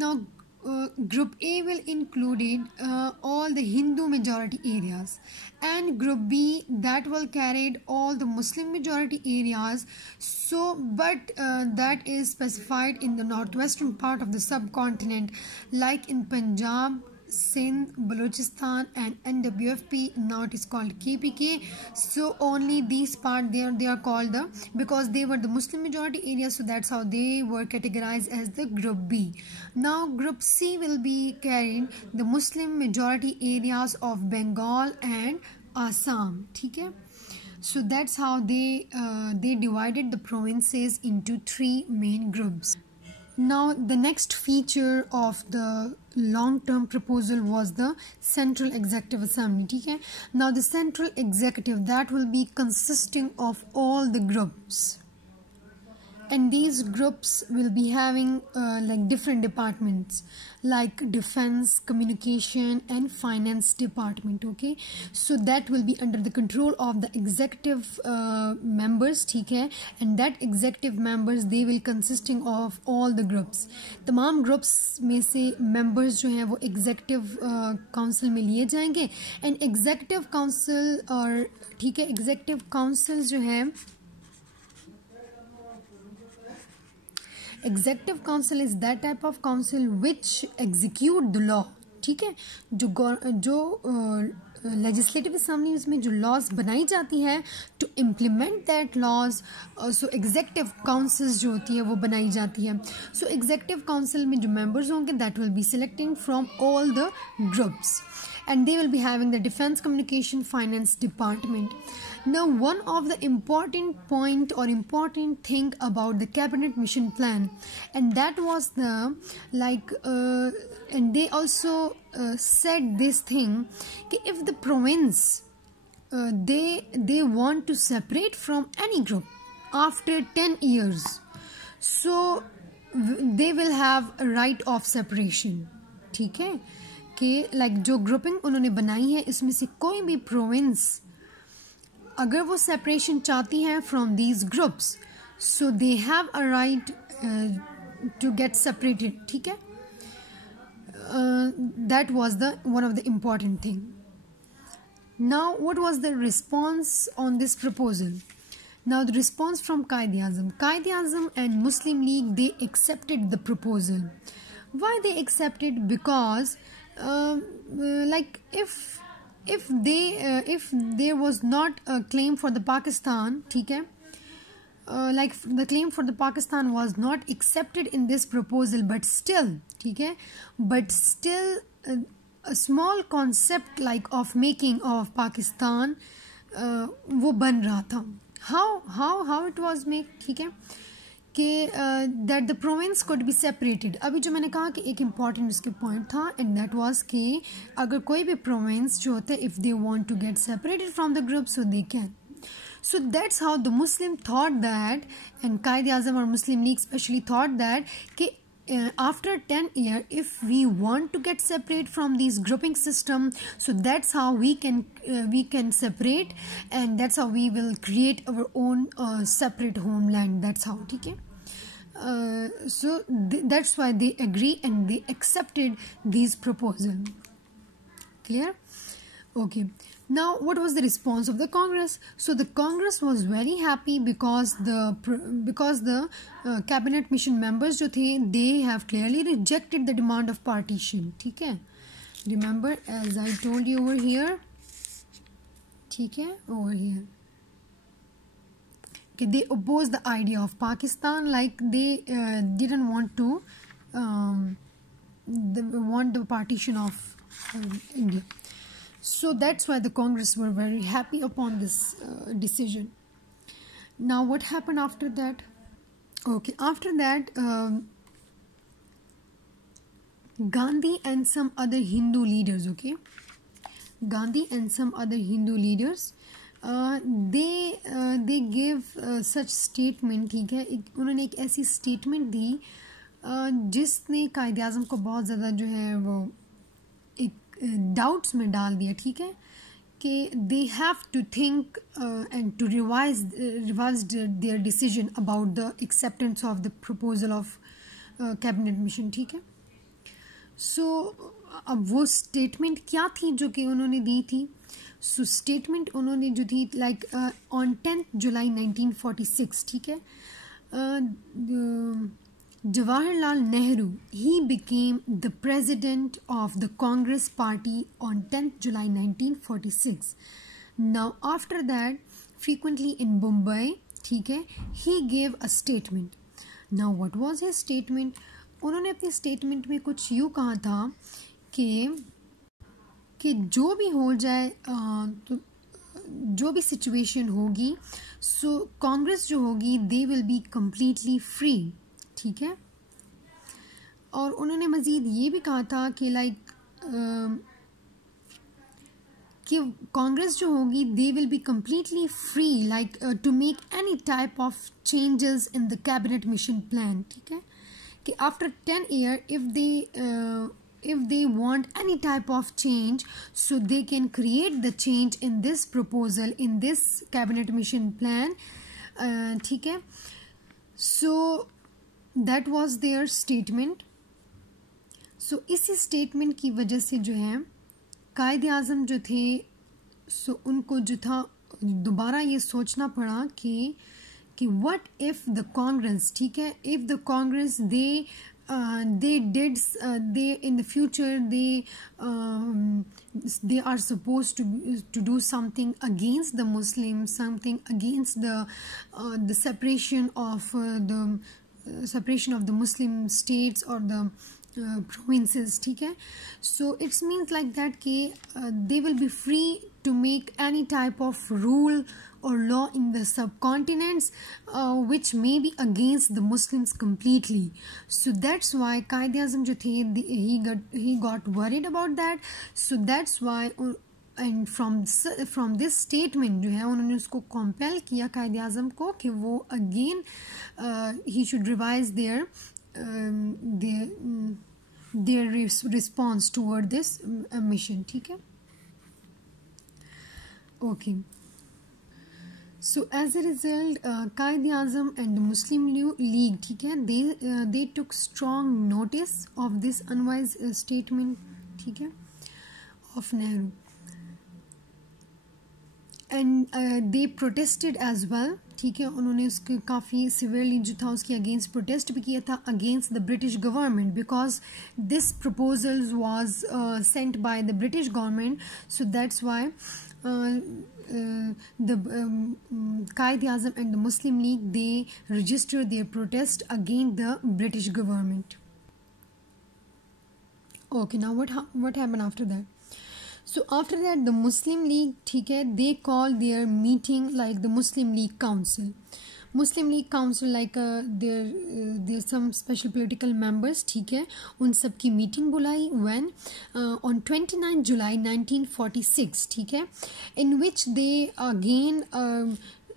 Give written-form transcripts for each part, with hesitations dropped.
Now group A will include all the Hindu majority areas, and group B that will carried all the Muslim majority areas. So but that is specified in the northwestern part of the subcontinent, like in Punjab, Sindh, Balochistan and NWFP. Now it is called KPK. So only these part they are called the, because they were the Muslim majority areas, so that's how they were categorized as the group B. Now group C will be carrying the Muslim majority areas of Bengal and Assam. ठीक है? So that's how they divided the provinces into 3 main groups. Now the next feature of the long-term proposal was the Central Executive Assembly. ठीक है? Now the Central Executive that will be consisting of all the groups, and these groups will be having like different departments like defense, communication and finance department. Okay, so that will be under the control of the executive members. ठीक है? And that executive members they will consisting of all the groups. तमाम groups में से members जो हैं वो executive council में लिए जाएंगे, and executive council और ठीक है executive council जो है Executive Council is that type of council which execute the law. ठीक है? जो लेजिस्लेटिव असेंबलीज में जो लॉज बनाई जाती है to implement that laws, so executive councils जो होती है वो बनाई जाती है. सो एग्जेक्टिव काउंसिल में जो मेंबर्स होंगे that will be selecting from all the groups, and they will be having the defense, communication, finance department. Now one of the important point or important thing about the cabinet mission plan, and that was the and they also said this thing that if the province they want to separate from any group after 10 years, so they will have a right of separation. ठीक है कि like जो grouping उन्होंने बनाई है इसमें से कोई भी प्रोविंस अगर वो सेपरेशन चाहती है from these groups, so they have a right to get separated. ठीक है? That was the one of the important thing. Now what was the response on this proposal? Now the response from Quaid-e-Azam and Muslim League, they accepted the proposal. Why they accepted? Because like if there was not a claim for the Pakistan, ठीक है, like the claim for the Pakistan was not accepted in this proposal, but still, ठीक है, but still a small concept like of making of Pakistan वो बन रहा था. How it was made? ठीक है कि that the province could be separated. अभी जो मैंने कहा कि एक important उसके point था, and that was कि अगर कोई भी province जो होता है if they want to get separated from the group, so they can. So that's how the Muslim thought that, and Quaid-e-Azam or Muslim League especially thought that कि after 10 years if we want to get separate from these grouping system, so that's how we can separate, and that's how we will create our own separate homeland. That's how. ठीक है? So that's why they agree and they accepted these proposal. Clear? Okay. Now what was the response of the Congress? So the Congress was very happy because the cabinet mission members जो थे they have clearly rejected the demand of partition. ठीक है? Remember as I told you over here. ठीक है? Over here. Okay, they opposed the idea of Pakistan, like they didn't want to want the partition of India. So that's why the Congress were very happy upon this decision. Now what happened after that? Okay, after that Gandhi and some other Hindu leaders, okay, Gandhi and some other Hindu leaders they gave such statement. ठीक है? उन्होंने एक ऐसी statement दी जिसने कायद-ए-आज़म को बहुत ज़्यादा जो है वो एक डाउट्स में डाल दिया. ठीक है कि they have to think and to revise their decision about the acceptance of the proposal of cabinet mission. ठीक है? सो अब वो स्टेटमेंट क्या थी जो कि उन्होंने दी थी? सो स्टेटमेंट उन्होंने जो थी लाइक ऑन 10 जुलाई 1946, ठीक है, Jawaharlal Nehru, he became the president of the Congress Party on 10th July 1946. Now after that, frequently in Mumbai, ठीक है, he gave a statement. Now what was his statement? उन्होंने अपनी statement में कुछ यूँ कहा था कि जो भी हो जाए, तो जो भी सिचुएशन होगी, सो कांग्रेस जो होगी they will be completely free, ठीक है। और उन्होंने मज़ीद ये भी कहा था कि लाइक कि कांग्रेस जो होगी they will be completely free like to make any type of changes in the cabinet mission plan, ठीक है, कि after 10 year if they want any type of change, so they can create the change in this proposal, in this cabinet mission plan, ठीक है। so that was their statement. so इसी statement की वजह से जो है कायदे आज़म जो थे, so उनको जो था दोबारा ये सोचना पड़ा कि what if the Congress, ठीक है, if the Congress they in the future they are supposed to do something against the Muslims, something against the separation of the Muslim states or the provinces, ठीक है। so it means like that कि they will be free to make any type of rule or law in the subcontinents which may be against the Muslims completely. so that's why Qaid Azam jo the he got worried about that. so that's why and from this statement जो है उन्होंने उसको compel किया कायद आज़म को कि वो again he should revise their response toward this mission, ठीक है। okay, so as a result Qaid Azam and the Muslim League, ठीक है, they took strong notice of this unwise statement, ठीक है, of Nehru, and they protested as well, ठीक है। उन्होंने उसके काफ़ी सिवियरली जो था उसके अगेंस्ट प्रोटेस्ट भी किया था against the British government, because this proposal was sent by the British government. So that's Y the Qaid Azam and the Muslim League, they registered their protest against the British government. Okay, now what happened after that? So after that the Muslim League, ठीक है, they called their meeting like the Muslim League Council. Muslim League Council like there's some special political members, ठीक है, उन सब की meeting बुलाई when on 29 July 1946, ठीक है, in which they again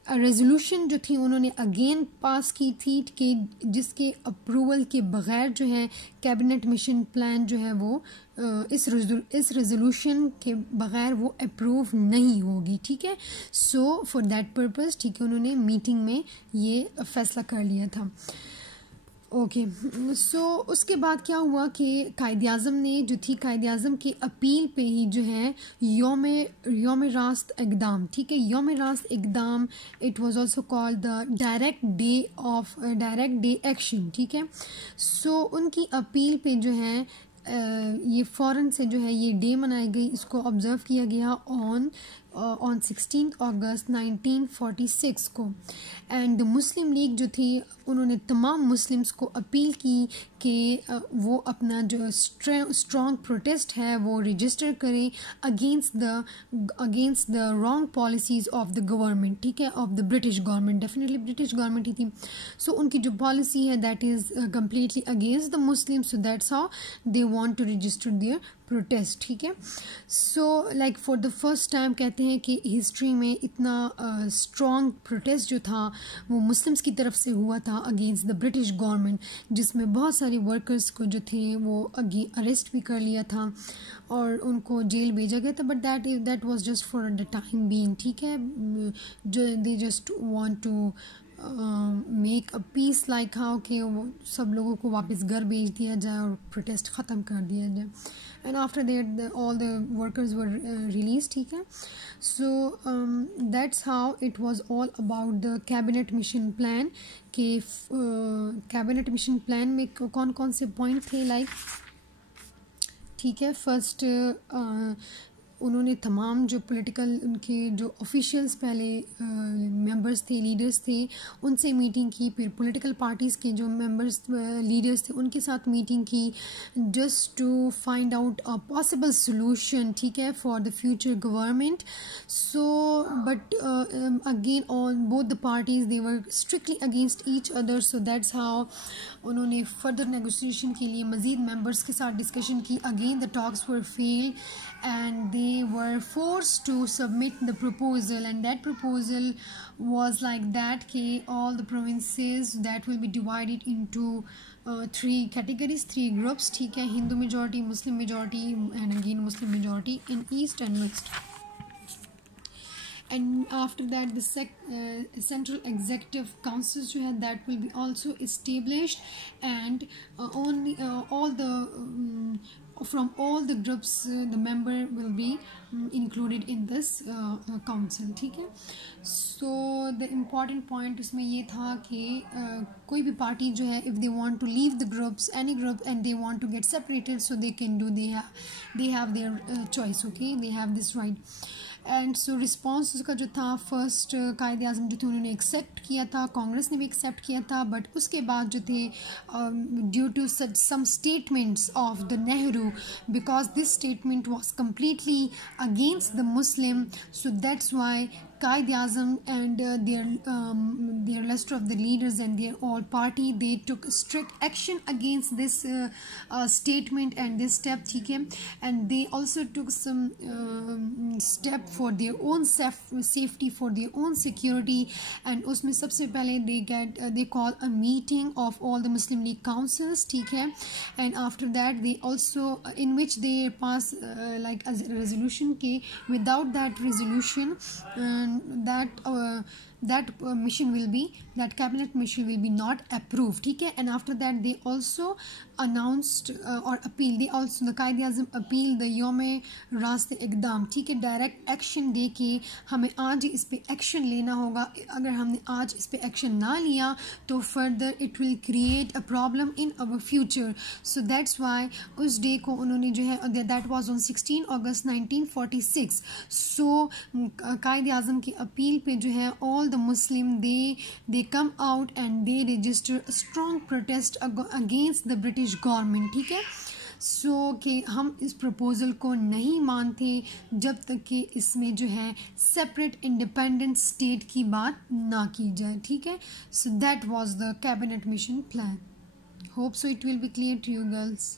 resolution जो थी उन्होंने अगेन पास की थी कि जिसके अप्रूवल के बग़ैर जो है कैबिनेट मिशन प्लान जो है वो इस रेजोल्यूशन के बग़ैर वो अप्रूव नहीं होगी, ठीक है। सो फॉर दैट पर्पस, ठीक है, उन्होंने मीटिंग में ये फैसला कर लिया था. ओके, सो उसके बाद क्या हुआ कि कायद आज़म ने जो थी कायद आज़म की अपील पे ही जो है योम रास्त इक़दाम, ठीक है, योम रास्त इक़दाम, it was also called the direct day action, ठीक है। सो उनकी अपील पे जो है ये फ़ौरन से जो है ये डे मनाई गई, इसको ऑब्ज़र्व किया गया ऑन 16 अगस्त 1946 को. एंड मुस्लिम लीग जो थी उन्होंने तमाम मुस्लिम्स को अपील की कि वो अपना जो स्ट्रॉन्ग प्रोटेस्ट है वो रजिस्टर करें against the wrong policies of the government, ठीक है, of the British government. Definitely British government ही थी. सो उनकी जो पॉलिसी है that is completely against the Muslim, so that's how they want to register their protest, ठीक है. So like for the first time कहते हैं कि हिस्ट्री में इतना स्ट्रॉन्ग प्रोटेस्ट जो था वो मुस्लिम्स की तरफ से हुआ था अगेंस्ट द ब्रिटिश गवर्नमेंट, जिसमें बहुत सारे वर्कर्स को जो थे वो अरेस्ट भी कर लिया था और उनको जेल भेजा गया था. But that was just for the time being, ठीक है, जो they just want to make a peace like how कि वो सब लोगों को वापस घर भेज दिया जाए और प्रोटेस्ट ख़त्म कर दिया जाए. And after that all the workers were release. ठीक है. सो that's how it was all about the cabinet mission plan के कैबिनेट मिशन प्लान में कौन कौन से पॉइंट थे लाइक. ठीक है. फर्स्ट उन्होंने तमाम जो पॉलिटिकल उनके जो ऑफिशियल्स पहले मेंबर्स थे, लीडर्स थे, उनसे मीटिंग की. फिर पॉलिटिकल पार्टीज़ के जो मेंबर्स लीडर्स थे उनके साथ मीटिंग की, just to find out a possible solution. ठीक है. For the future government. So but again on both the parties they were strictly against each other. So that's how उन्होंने further negotiation के लिए मज़ीद मेंबर्स के साथ discussion की. Again the talks were fail and they were forced to submit the proposal, and that proposal was like that all the provinces that will be divided into 3 categories, 3 groups. ठीक है. Hindu majority, Muslim majority, and again Muslim majority in east and west. And after that the central executive councils जो है that will be also established, and only all the from all the groups the member will be included in this council. ठीक है. So the important point उसमें ये था कि कोई भी पार्टी जो है if they want to leave the groups, any group, and they want to get separated, so they can do, they have their choice. Okay, they have this right. And so response उसका जो था first कायदे आज़म जो थे उन्होंने accept किया था, कांग्रेस ने भी एक्सेप्ट किया था. बट उसके बाद जो थे due to some statements of the Nehru, because this statement was completely against the Muslim, so that's why Quaid-e-Azam and their rest of the leaders and their all party, they took strict action against this statement and this step. ठीक है. And they also took some step for their own safety, for their own security. And उसमें सबसे पहले they call a meeting of all the Muslim League councils. ठीक है. And after that they also in which they pass like a resolution के without that resolution that mission will be, that cabinet mission will be not approved. ठीक है. And after that they also announced or appeal, they also the Quaid-e-Azam appeal the yom-e रास्ते इक़दाम. ठीक है. Direct action दे के हमें आज ही इस पे एक्शन लेना होगा. अगर हमने आज इस पे एक्शन ना लिया तो further it will create a problem in our future. So that's Y उस डे को उन्होंने जो है दैट वाज ऑन 16 अगस्त 1946. सो कायद-ए-आज़म की अपील पे जो है all the Muslim they come out and they register a strong protest against the British government. ठीक है. सो कि हम इस प्रपोज़ल को नहीं मानते जब तक कि इसमें जो है सेपरेट इंडिपेंडेंट स्टेट की बात ना की जाए. ठीक है. So that was the cabinet mission plan. Hope so it will be clear to you girls.